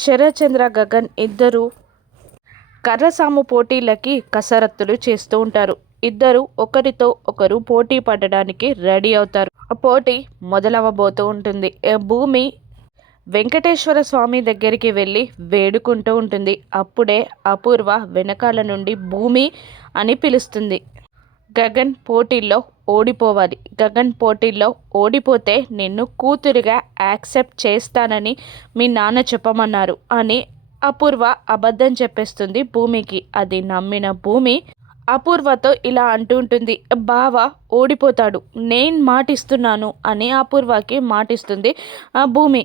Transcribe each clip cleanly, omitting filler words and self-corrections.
శరత్ చంద్ర గగన్ ఇద్దరు కర్రసాము పోటీలకి కసరత్తులు చేస్తూ ఉంటారు. ఇద్దరు ఒకరితో ఒకరు పోటీ పడడానికి రెడీ అవుతారు. ఆ పోటీ మొదలవ్వబోతూ ఉంటుంది. భూమి వెంకటేశ్వర స్వామి దగ్గరికి వెళ్ళి వేడుకుంటూ ఉంటుంది. అప్పుడే అపూర్వ వెనకాల నుండి భూమి అని పిలుస్తుంది. గగన్ పోటీల్లో ఓడిపోవాలి. గగన్ పోటీల్లో ఓడిపోతే నిన్ను కూతురిగా యాక్సెప్ట్ చేస్తానని మీ నాన్న చెప్పమన్నారు అని అపూర్వ అబద్ధం చెప్పేస్తుంది భూమికి. అది నమ్మిన భూమి అపూర్వతో ఇలా అంటూ ఉంటుంది, బావ ఓడిపోతాడు, నేను మాటిస్తున్నాను అని అపూర్వకి మాటిస్తుంది ఆ భూమి.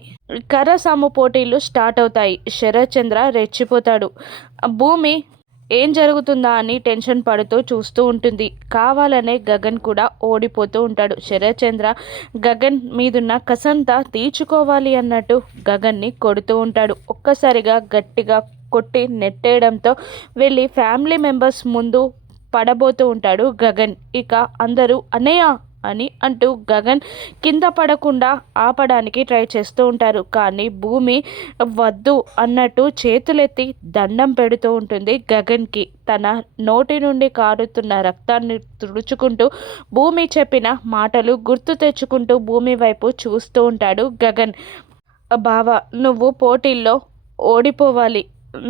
కర్రసాము పోటీలు స్టార్ట్ అవుతాయి. శరత్ చంద్ర రెచ్చిపోతాడు. భూమి ఏం జరుగుతుందా అని టెన్షన్ పడుతూ చూస్తూ ఉంటుంది. కావాలనే గగన్ కూడా ఓడిపోతూ ఉంటాడు. శరత్ చంద్ర గగన్ మీదున్న కసంతా తీర్చుకోవాలి అన్నట్టు గగన్ని కొడుతూ ఉంటాడు. ఒక్కసారిగా గట్టిగా కొట్టి నెట్టేయడంతో వెళ్ళి ఫ్యామిలీ మెంబర్స్ ముందు పడబోతూ ఉంటాడు గగన్. ఇక అందరూ అన్నయ్య అని అంటూ గగన్ కింద పడకుండా ఆపడానికి ట్రై చేస్తూ ఉంటారు. కానీ భూమి వద్దు అన్నట్టు చేతులెత్తి దండం పెడుతూ ఉంటుంది గగన్కి. తన నోటి నుండి కారుతున్న రక్తాన్ని తుడుచుకుంటూ భూమి చెప్పిన మాటలు గుర్తు తెచ్చుకుంటూ భూమి వైపు చూస్తూ ఉంటాడు గగన్. బావ నువ్వు పోటీల్లో ఓడిపోవాలి.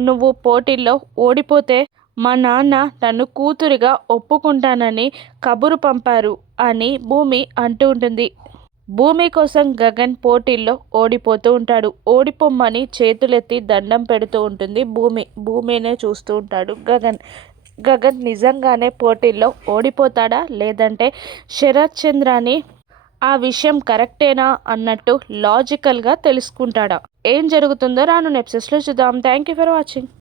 నువ్వు పోటీల్లో ఓడిపోతే మా నాన్న నన్ను కూతురిగా ఒప్పుకుంటానని కబురు పంపారు అని భూమి అంటూ ఉంటుంది. భూమి కోసం గగన్ పోటీల్లో ఓడిపోతూ ఉంటాడు. ఓడిపోమ్మని చేతులెత్తి దండం పెడుతూ ఉంటుంది భూమి. భూమినే చూస్తూ ఉంటాడు గగన్. గగన్ నిజంగానే పోటీల్లో ఓడిపోతాడా, లేదంటే శరత్ చంద్రాని ఆ విషయం కరెక్టేనా అన్నట్టు లాజికల్గా తెలుసుకుంటాడా? ఏం జరుగుతుందో రాను ఎపిసోడ్స్లో చూద్దాం. Thank you for watching.